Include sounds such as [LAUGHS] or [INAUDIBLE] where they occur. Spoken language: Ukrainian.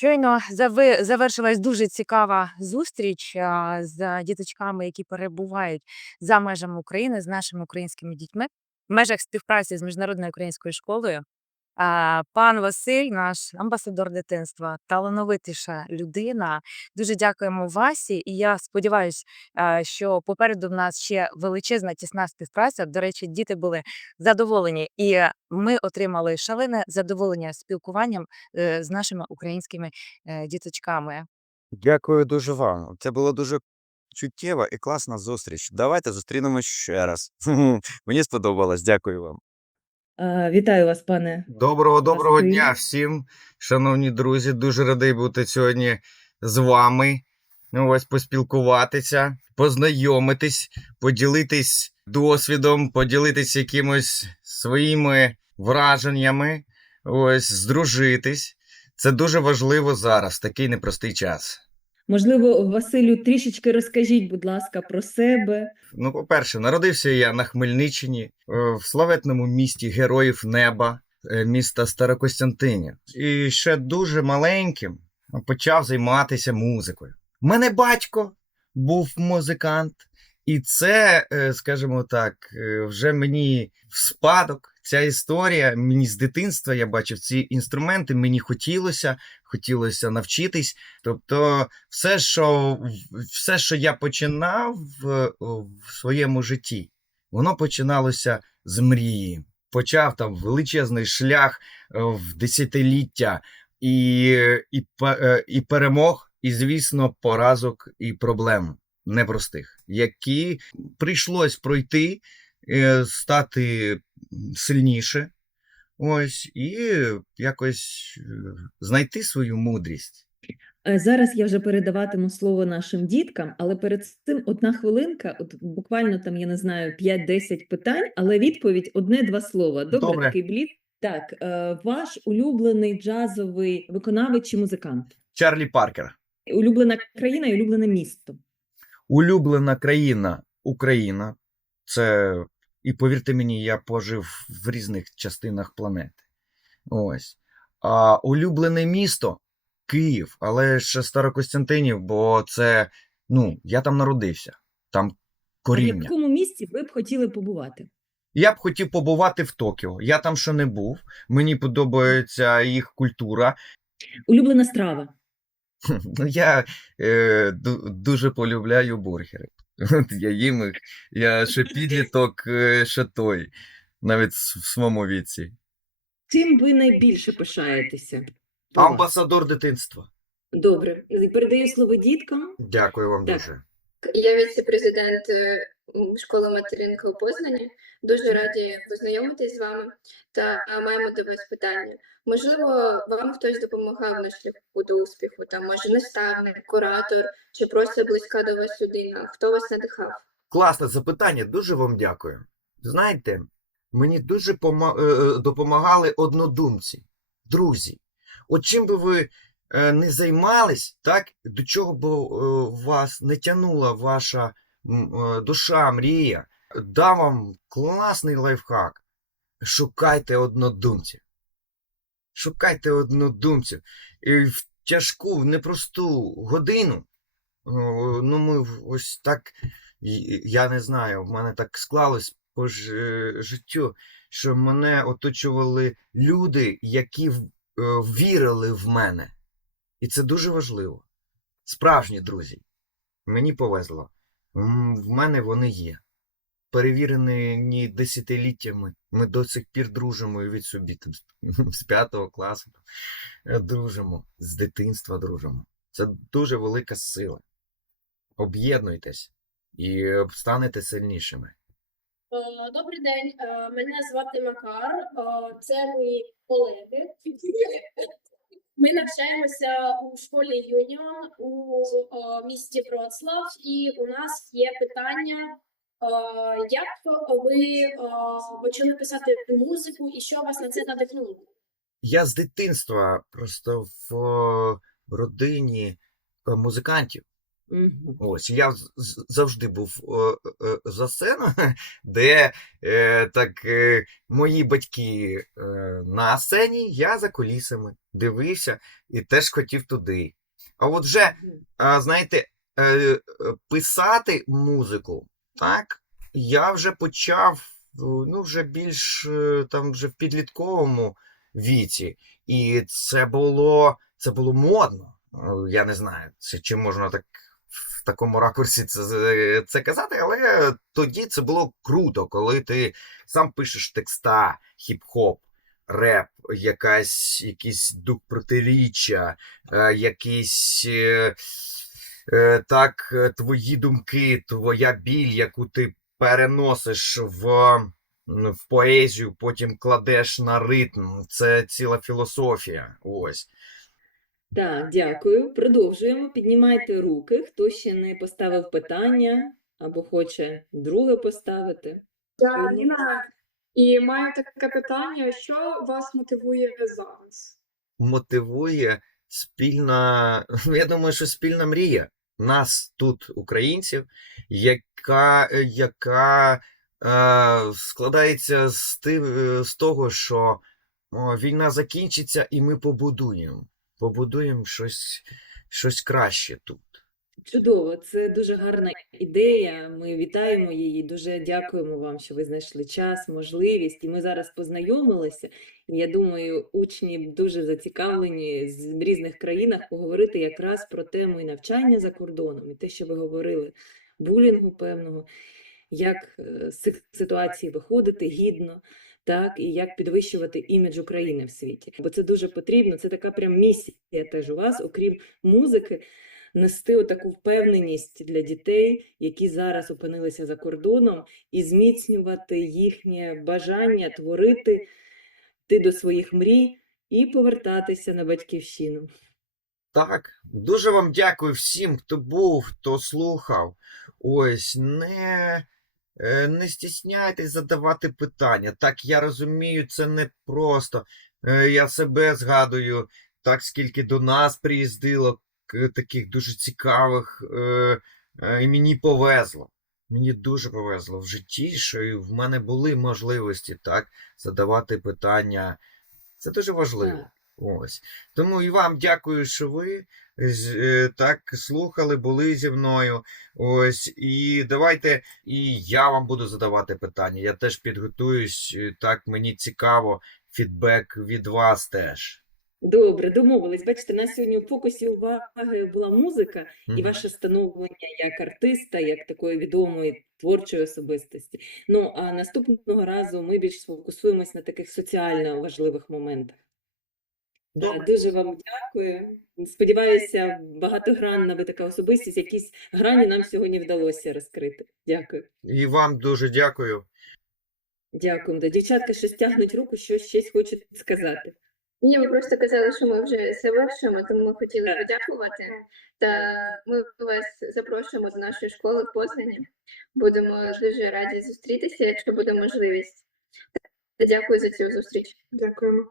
Щойно завершилась дуже цікава зустріч з діточками, які перебувають за межами України з нашими українськими дітьми в межах співпраці з міжнародною українською школою. Пан Василь, наш амбасадор дитинства, талановитіша людина. Дуже дякуємо Васі, і я сподіваюся, що попереду в нас ще величезна тісна співпраця. До речі, діти були задоволені, і ми отримали шалене задоволення спілкуванням е, з нашими українськими е, діточками. Дякую дуже вам. Це була дуже чуттєва і класна зустріч. Давайте зустрінемось ще раз. [LAUGHS] Мені сподобалось. Дякую вам. А, Вітаю вас, пане. Доброго доброго дня всім, шановні друзі. Дуже радий бути сьогодні з вами. Ну, Ось поспілкуватися, познайомитись, поділитись досвідом, поділитись якимось своїми враженнями, ось здружитись. Це дуже важливо зараз, такий непростий час. Можливо, Василю, трішечки розкажіть, будь ласка, про себе. Ну, по-перше, народився я на Хмельниччині, е, в славетному місті Героїв Неба, е, міста Старокостянтинів. І ще дуже маленьким почав займатися музикою. Мене батько був музикант, і це, е, скажімо так, е, вже мені в спадок. Ця історія мені з дитинства я бачив ці інструменти, мені хотілося, хотілося навчитись. Тобто, все, що, все, що я починав в, в своєму житті, воно починалося з мрії. Почав там величезний шлях е, в десятиліття і, і, е, і перемог, і, звісно, поразок і проблем непростих, які прийшлось пройти, е, стати сильніше. Ось, і якось е, знайти свою мудрість. Е, Зараз я вже передаватиму слово нашим діткам, але перед цим одна хвилинка, от буквально там, я не знаю, 5-10 питань, але відповідь одне-два слова. Добре, Добре. такий блід. Так, ваш улюблений джазовий виконавець чи музикант? Чарлі Паркер. Улюблена країна і улюблене місто. Улюблена країна Україна. Це, і повірте мені, я пожив в різних частинах планети. Ось. А улюблене місто Київ, але ще Старокостянтинів, бо це, ну, я там народився, там А в якому місці ви б хотіли побувати? Я б хотів побувати в Токіо. Я там ще не був. Мені подобається їх культура. Улюблена страва. [LAUGHS] Ну, я е, дуже полюбляю бургери. [LAUGHS] От я їм їх, я ще підліток, ще той, навіть в своєму віці. Чим ви найбільше пишаєтеся? Амбасадор дитинства. Добре, передаю слово діткам. Дякую вам Так. дуже. Я віце-президент е, школи материнки у Познані. Дуже раді познайомитись з вами та маємо до вас питання. Можливо, вам хтось допомагав на шляху до успіху, там може наставник, куратор чи просто близька до вас людина. Хто вас надихав? Класне запитання, дуже вам дякую. Знаєте, мені дуже е, е, допомагали однодумці, друзі. От чим би ви е, не займались, так, до чого б е, вас не тянула ваша е, душа, мрія, дам вам класний лайфхак. Шукайте однодумців. Шукайте однодумців. І в тяжку, в непросту годину. Ну, ми ось так я не знаю, в мене так склалось по е, життю, що мене оточували люди, які е, вірили в мене. І це дуже важливо. Справжні друзі. Мені повезло. В мене вони є. Перевірені десятиліттями. Ми до сих пір дружимо і від собі там, [LAUGHS] з- п'ятого класу. е, Дружимо, з дитинства дружимо. Це дуже велика сила. Об'єднуйтесь і станете сильнішими. Е, Добрий день, Е, мене звати Макар. Це мої колеги. [LAUGHS] Ми навчаємося у школі Юніон у о, місті Вроцлав, і у нас є питання, о, як ви о, почали писати музику і що вас на це надихнуло? Я з дитинства просто в родині е, музикантів. Ось я завжди був е, е, за сценою, [LAUGHS] де е, так е, мої батьки е, на сцені, я за кулісами дивився і теж хотів туди. А от вже, знаєте, е, е, писати музику, так, я вже почав е, ну, вже більш е, там вже в підлітковому віці. І це було, це було модно. Е, Я не знаю, чи можна так в такому ракурсі це, це казати, але тоді це було круто, коли ти сам пишеш текста, хіп-хоп, реп, якась, якийсь дух протиріччя, е, якісь е, е, так, твої думки, твоя біль, яку ти переносиш в, в поезію, потім кладеш на ритм. Це ціла філософія. Ось. Так, дякую. Продовжуємо. Піднімайте руки. Хто ще не поставив питання або хоче друге поставити. Я Ніна, і маю таке питання: що вас мотивує зараз? мотивує спільна, [LAUGHS] я думаю, що спільна мрія нас тут, українців, яка, яка е, складається з, ти, з того, що о, війна закінчиться, і ми побудуємо. Побудуємо щось, щось краще тут. Чудово, це дуже гарна ідея. Ми вітаємо її. Дуже дякуємо вам, що ви знайшли час, можливість. І ми зараз познайомилися. Я думаю, учні дуже зацікавлені з різних країнах поговорити якраз про тему і навчання за кордоном, і те, що ви говорили, булінгу певного, як е, з цих ситуацій виходити гідно. Так, і як підвищувати імідж України в світі, бо це дуже потрібно. Це така прям місія теж у вас, окрім музики, нести таку впевненість для дітей, які зараз опинилися за кордоном, і зміцнювати їхнє бажання творити, йти до своїх мрій і повертатися на батьківщину. Так, дуже вам дякую всім, хто був, хто слухав. Ось, не, не стісняйтесь задавати питання. Так, я розумію, це не просто. Е, Я себе згадую, так скільки до нас приїздило таких дуже цікавих, е, е, і мені повезло. Мені дуже повезло в житті, що в мене були можливості так задавати питання. Це дуже важливо. Ось. Тому і вам дякую, що ви е, так слухали, були зі мною. Ось. І давайте і я вам буду задавати питання. Я теж підготуюсь. е, Так, мені цікаво, фідбек від вас теж. Добре, домовились. Бачите, у нас сьогодні у фокусі уваги була музика і Мгм. ваше становлення як артиста, як такої відомої творчої особистості. Ну а наступного разу ми більш сфокусуємось на таких соціально важливих моментах. Добре. Дуже вам дякую. Сподіваюся, багатогранна ви така особистість, якісь грані нам сьогодні вдалося розкрити. Дякую. І вам дуже дякую. Дякую. Дівчатка щось тягнуть руку, щось щось хочуть сказати. Ні, ви просто казали, що ми вже завершуємо, тому ми хотіли Так. подякувати. Та ми вас запрошуємо до нашої школи в Познані. Будемо дуже раді зустрітися, якщо буде можливість. Та дякую за цю зустріч. Дякуємо.